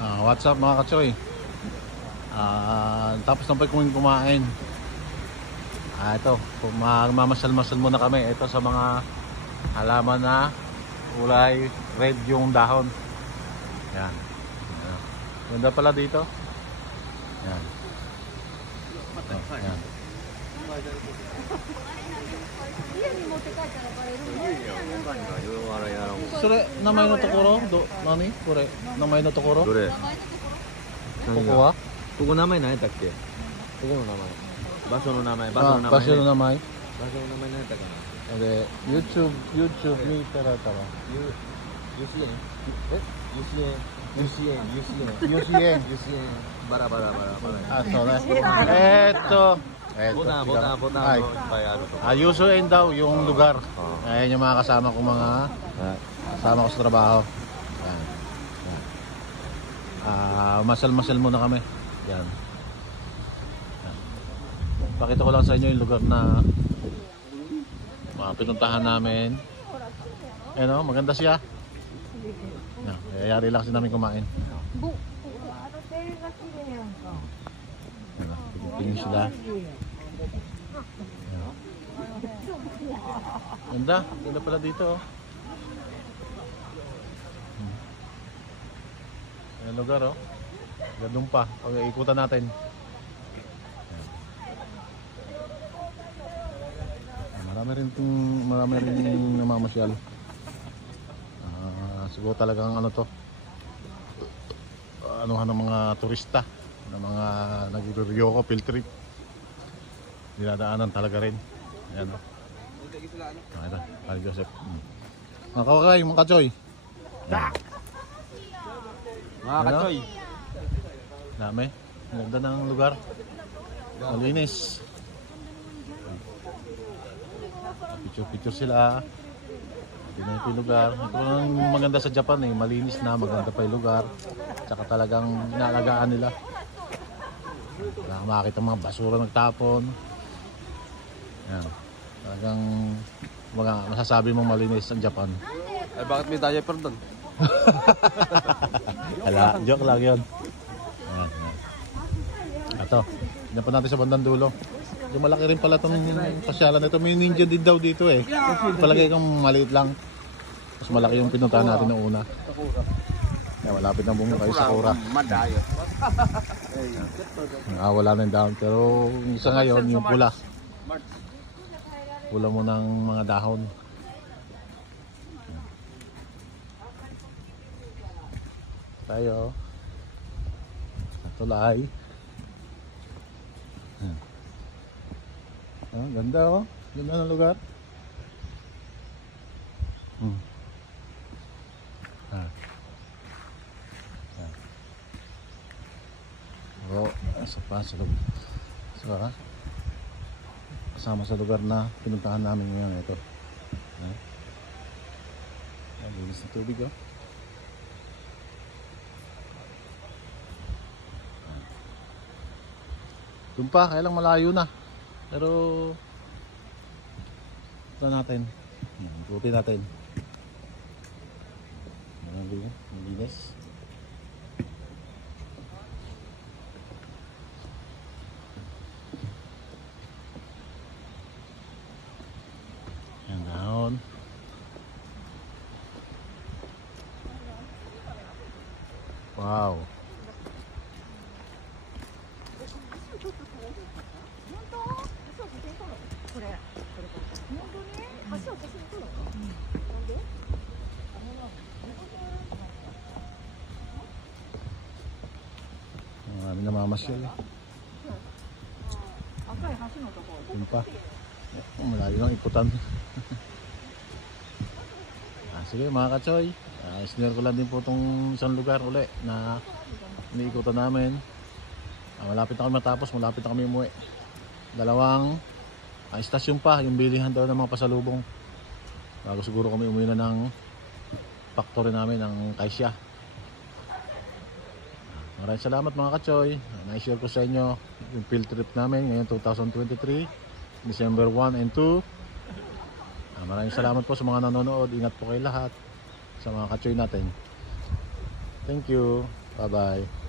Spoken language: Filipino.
What's up mga kachoy? Tapos na po kumain. Ito, mamamasal-masal muna kami. Ito sa mga halaman na kulay red yung dahon. Yan. Ganda pala dito. Yan. Yan. Sure, namay no tokoro? Nani? Kore, namay no tokoro? どれ ここは? ここ名前何やったっけここの名前場所の名前場所の名前、ね、場所の名前場所の名前何やったかなで YouTube 見たらたらユシエンえユシエンユシエンユシエンユシエンユシエンバラバラバラバラそうねボタンボタンボタンのいっぱいあるとか Yusuin daw yung lugar. Ayan yung mga kasama ko mga kasama ko sa trabaho. Ayan. Masal-masal muna kami. Yan. Pakita ko lang sa inyo yung lugar na pinuntahan namin. Ayan o, maganda siya. Yayari lang kasi namin kumain. Tingin sila. Ganda, ganda pala dito. Ayan lugar oh. Gandun pa, pag-ikutan natin. Marami rin namamasyal. Siguro talagang ano to, anuhan ng mga turista, ng mga nag-Ryoko field trip. Dinadaanan talaga rin. Ayan o. Ito, Kali Joseph. Mga kawakay, mga kachoy. mga kachoy Dami. Ganda ng lugar. Malinis. Picture sila. Tingnan yung lugar. Ito ang maganda sa Japan eh. Malinis na, maganda pa yung lugar. Tsaka talagang inaalagaan nila. Wala kang makakita mga basura nagtapon. Yan. Talagang masasabi mong malinis ang Japan. ay bakit may diaper doon Hala, joke lang yun. Yan. Ito, tignan pa natin sa bandang dulo. Yung malaki rin pala itong pasyalan ito. May ninja din daw dito eh. Palagay kang maliit lang. Mas malaki yung pinuntahan natin noong una. Kaya malapit na bumukay sa Sakura. Wala na yung dahon. Pero isa ngayon, yung pula. Pula mo ng mga dahon. Tayo. Tulay. Ganda oh. Ganda ng lugar. Isa pa sa lugar. Kasama sa lugar na pinuntahan namin ngayon. Ito. Linis na tubig oh. Doon pa, kaya lang malayo na. Pero ito natin. Ikutin natin. Malinis. Yan dahon. Wow. Marami namamasyal eh. Yun pa. Malayo ng iputan. Sige mga kachoy, isnare ko lang din po itong isang lugar uli na iniikutan namin. Malapit na kami matapos, malapit na kami umuwi. Dalawang istasyon pa, yung bilihan daw ng mga pasalubong. Bago siguro kami umuwi na ng factory namin, ng Kaisya. Maraming salamat mga kachoy. Na-share ko sa inyo yung field trip namin ngayon 2023, December 1 and 2. Maraming salamat po sa mga nanonood. Ingat po kayo lahat sa mga kachoy natin. Thank you. Bye-bye.